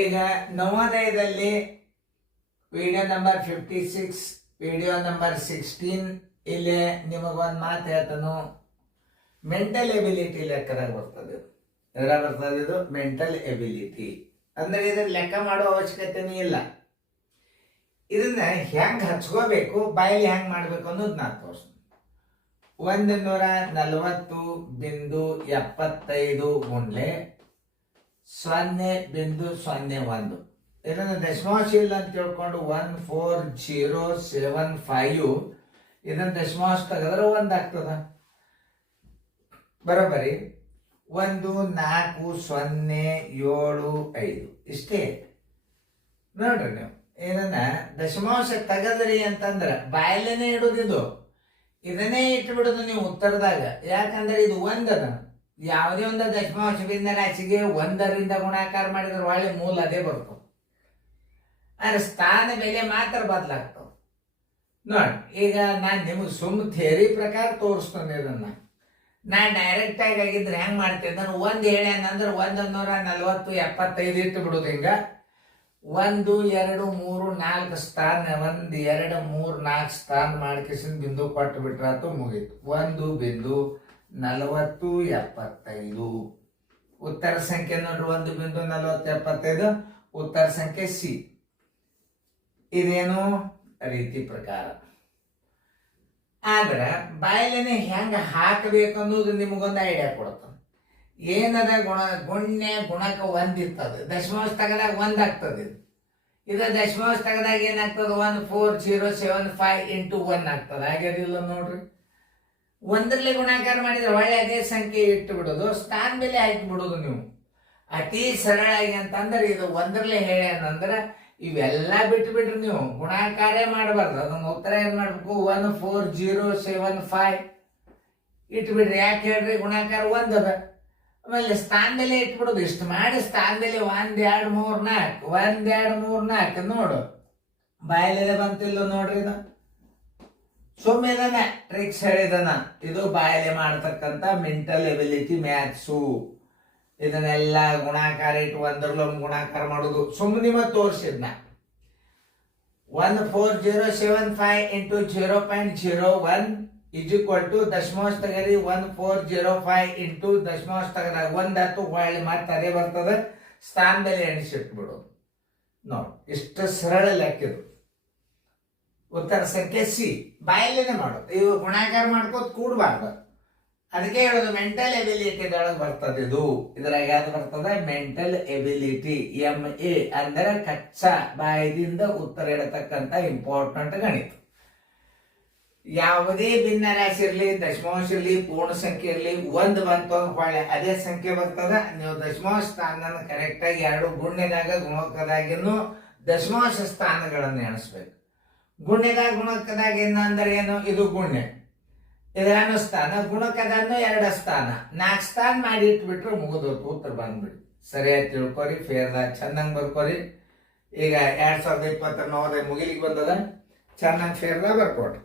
ಈಗ ನವೋದಯದಲ್ಲಿ video number 56, video number 16 ಇಲ್ಲಿ ನಿಮಗೊಂದು ಮಾತು ಹೇಳ್ತಾನು. ಮೆಂಟಲ್ ಎಬಿಲಿಟಿ ಲೆಕ್ಕದಾಗ ಬರ್ತದೆ. ಎದ್ರಾಗ ಬರ್ತದೆ ಇದು ಮೆಂಟಲ್ ಎಬಿಲಿಟಿ. ಅಂದ್ರೆ ಇದನ್ನ ಲೆಕ್ಕ ಮಾಡೋ ಅವಶ್ಯಕತೆನೇ ಇಲ್ಲ. ಇದನ್ನ ಹೆಂಗ್ ಹಚ್ಕೋಬೇಕು, ಬಾಯಲ್ಲಿ ಹೆಂಗ್ ಮಾಡ್ಬೇಕು ಅನ್ನೋದು ನಾನು ತೋರಿಸ್ತೀನಿ. 140.75 ಗುಂಡ್ಲೆ 0.01. ಇದನ್ನು ದಶಮಾಂಶ ಇಲ್ಲ ಅಂತ ತಿಳ್ಕೊಂಡು 14075 ಇದನ್ನ ದಶಮಾಂಶ ತೆಗೆದ್ರೆ 1 ಆಗ್ತದ. ಬರೋಬ್ಬರಿ 14075 ಇಷ್ಟೇ. ನೋಡ್ರಿ ನೀವು ಇದನ್ನ ದಶಮಾಂಶ ತೆಗದ್ರಿ ಅಂತಂದ್ರ ಬಾಯಲ್ಲೇನೆ ಇಡುದಿದು. ಇದನ್ನೇ ಇಟ್ಬಿಡುದು ನೀವು ಉತ್ತರದಾಗ. ಯಾಕಂದ್ರೆ ಇದು ಒಂದದ. ಯಾವುದೇ ಒಂದು ದಶಮಾಂಶ ಭಿನ್ನ ರಾಶಿಗೆ 1ರಿಂದ ಗುಣಾಕಾರ ಮಾಡಿದ್ರೆ ಒಳ್ಳೆ ಮೂಲ ಅದೇ ಬರ್ತದೆ. ಆದ್ರೆ ಸ್ಥಾನ ಬೆಲೆ ಮಾತ್ರ ಬದಲಾಗ್ತವೆ. ನೋಡಿ ಈಗ ನಾನು ನಿಮಗೆ ಸುಮ್ಮ ಥಿಯರಿ ಪ್ರಕಾರ ತೋರಿಸ್ತೇನೆ. ಇದನ್ನ ನಾನು ಡೈರೆಕ್ಟ್ ಆಗಿ ಆಗಿದ್ರೆ ಹೆಂಗ್ ಮಾಡ್ತೇನೆ, ನಾನು 1 ಹೇಳ್ಯಾನಂದ್ರೆ 140/75 ಇಟ್ಟು ಬಿಡುದು. ಹಿಂಗ 1 2 3 4 ಸ್ಥಾನ 1 2 3 4 ಸ್ಥಾನ ಮಾಡ್ಕೇಸಿನ ಬಿಂದು ಕೊಟ್ಟು ಬಿಟ್ರಾತು, ಮುಗೀತು. 1.4075 ಉತ್ತರ ಸಂಖ್ಯೆ ನೋಡ್ರಿ. 1.4075 ಉತ್ತರ ಸಂಖ್ಯೆ ಸಿ. ಇದೇನು ರೀತಿ ಪ್ರಕಾರ. ಆದ್ರೆ ಬಾಯಲೇನೆ ಹೆಂಗ ಹಾಕಬೇಕು ಅನ್ನೋದು ನಿಮಗೊಂದು ಐಡಿಯಾ ಕೊಡುತ್ತೆ. ಏನದ ಗುಣ್ಯ ಗುಣಕ 1 ಇರ್ತದೆ. ದಶಮಾಂಶ ತೆಗದಾಗ 1 ಆಗ್ತದೆ. ಇದು ದಶಮಾಂಶ ತೆಗದಾಗ ಏನಾಗ್ತದೆ, 14075 into 1 ಆಗ್ತದೆ. ಆಗ್ಯದಿಲ್ಲ ನೋಡ್ರಿ. 1ರಲ್ಲಿ ಗುಣಾಕಾರ ಮಾಡಿದ್ರೆ ಒಳ್ಳೆ ಅದೇ ಸಂಖ್ಯೆ ಇಟ್ಟು ಬಿಡೋದು, ಸ್ಥಾನ ಬೆಲೆ ಹಾಕಿ ಬಿಡೋದು. ನೀವು ಅತಿ ಸರಳಾಗಿ ಅಂತಂದ್ರೆ ಇದು 1ರಲ್ಲಿ ಹೇಳ್ಯಾನಂದ್ರೆ ಇವೆಲ್ಲ ಬಿಟ್ಟು ಬಿಡ್ರಿ. ನೀವು ಗುಣಾಕಾರ ಮಾಡಬಾರ್ದು. ಅದನ್ನ ಉತ್ತರ ಏನ್ ಮಾಡ್ಬೇಕು, 14075 ಇಟ್ಬಿಡ್ರಿ. ಯಾಕೆ ಹೇಳ್ರಿ, ಗುಣಾಕಾರ 1 ಅದ. ಆಮೇಲೆ ಸ್ಥಾನ ಬೆಲೆ ಇಟ್ಬಿಡೋದು. ಇಷ್ಟು ಮಾಡಿ ಸ್ಥಾನ ಬೆಲೆ 1 2 3 4 1 2 3 4 ನೋಡು ಬಾಯಲೆಲೆ ಬಂತಿಲ್ಲ ನೋಡ್ರಿ. ಇದು ಸುಮ್ಮಿದನ ಟ್ರಿಕ್ಸ್ ಹೇಳಿದನ. ಇದು ಬಾಯಲೆ ಮಾಡ್ತಕ್ಕಂಥ ಮೆಂಟಲ್ ಎಬಿಲಿಟಿ ಮ್ಯಾಥ್ಸು. ಇದನ್ನೆಲ್ಲ ಗುಣಾಕಾರ ಇಟ್ಟು 1ರಲ್ಲಿ ಗುಣಾಕಾರ ಮಾಡೋದು. ಸುಮ್ಮನೆ ನಿಮಗೆ ತೋರಿಸಿದ್ನ 14075 into 0.01 is equal to ದಶಮಾಂಶ ತೆಗರಿ 1405 into ದಶಮಾಂಶ ತೆಗದಾಗ 1 ಆಯ್ತು. ಹೊಳ್ಳಿ ಮತ್ತೆ ಅದೇ ಬರ್ತದೆ. ಸ್ಥಾನದಲ್ಲಿ ಎಣಿಸಿಟ್ಬಿಡು. ನೋಡಿ ಇಷ್ಟು ಸರಳ ಲೆಕ್ಕಿದು. ಉತ್ತರ ಸಂಖ್ಯೆ ಸಿ. ಬಾಯಲ್ಲೇನೆ ಮಾಡೋದು. ಇವು ಗುಣಾಕಾರ ಮಾಡ್ಕೋತ ಕೂಡಬಾರ್ದು. ಅದಕ್ಕೆ ಹೇಳೋದು ಮೆಂಟಲ್ ಎಬಿಲಿಟಿದೊಳಗೆ ಬರ್ತದೆ ಇದು. ಇದ್ರಾಗ ಯಾವ್ದು ಬರ್ತದೆ, ಮೆಂಟಲ್ ಎಬಿಲಿಟಿ. MA ಅಂದ್ರೆ ಕಚ್ಚಾ ಬಾಯದಿಂದ ಉತ್ತರ ಇಡತಕ್ಕಂತ ಇಂಪಾರ್ಟೆಂಟ್ ಗಣಿತ. ಯಾವುದೇ ಭಿನ್ನ ರಾಶಿ ಇರಲಿ, ದಶಮಾಂಶ ಇರಲಿ, ಪೂರ್ಣ ಸಂಖ್ಯೆ ಇರಲಿ, 1 ಬಂತು ಹೊಳೆ ಅದೇ ಸಂಖ್ಯೆ ಬರ್ತದ. ನೀವು ದಶಮಾಂಶ ಸ್ಥಾನ ಕರೆಕ್ಟ್ ಆಗಿ 2 ಗುಣ್ಯದಾಗ ಗುಣಕದಾಗಿನ್ನು ದಶಮಾಂಶ ಸ್ಥಾನಗಳನ್ನು ಎಣಿಸ್ಬೇಕು. ಗುಣ್ಯದಾಗ ಗುಣಕದಾಗ ಏನಂದ್ರೆ ಏನು, ಇದು ಗುಣ್ಯ, ಇದನ್ನು ಸ್ಥಾನ, ಗುಣಕದನ್ನು 2 ಸ್ಥಾನ 4 ಸ್ಥಾನ ಮಾಡಿ ಇಟ್ಬಿಟ್ರೆ ಮುಗಿದೋತು, ಉತ್ತರ ಬಂದ್ಬಿಡಿ. ಸರಿಯಾಗಿ ತಿಳ್ಕೊರಿ, ಫೇರ್ದಾಗ ಚೆನ್ನಾಗಿ ಬರ್ಕೋರಿ. ಈಗ 2020 ನವೋದಯ ಮುಗಿಲಿಕ್ಕೆ ಬಂದದ. ಚೆನ್ನಾಗಿ ಫೇರ್ದಾಗ ಬರ್ಕೊಡ್ರಿ.